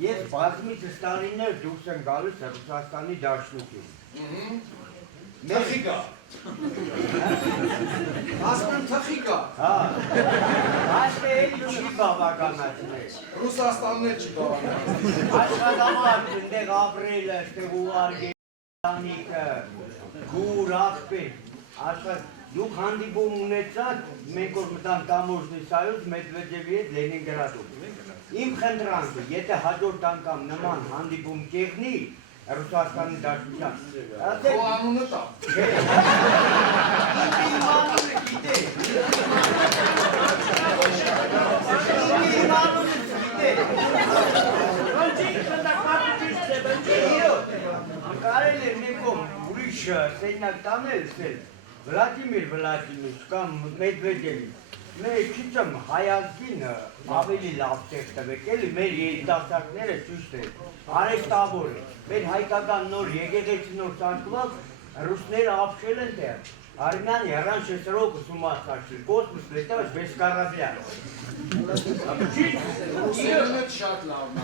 Ես բազմիցս տարիներ դուրս եմ գալիս Ռուսաստանի դաշնություն։ Թխիկա։ Ասում թխիկա։ Հա։ Այստեղ չի բավականացնել։ Ռուսաստանն էլ չի բավականացնել։ Աշխատամարդ ընդեղ ապրելը, այստեղ ուղարկել տանիքը, գուր, աղբեր, աշխատ, դուք հանդիպում ունեցաք, մենք որ մտանք Տամոժնի Սայոց Մեդվեդևի հետ Լենինգրադում։ Իմ խնդրանքը, եթե հաջորդ անգամ նման հանդիպում կեղնի, Ռուսաստանի դաշնության։ Քո անունը տա։ Իմ անունը գիտե։ Իմ անունը գիտե։ Կարել է մեկում ուրիշը սենյակ տանել սել, Վլադիմիր Վլադիմիչ կամ Մեդվեդևի, մեր քիչմ հայազգինը ավելի լավ տեղ տվեք, էլի մեր երիտասարդները ճիշտ է, արեստավոր է, մեր հայկական նոր եկեղեցի նոր ծաղկված ռուսները ապշել են տեղ, Армяне раньше срока с ума сошли, космос летал без корабля. Ռուսերենը շատ լավն է։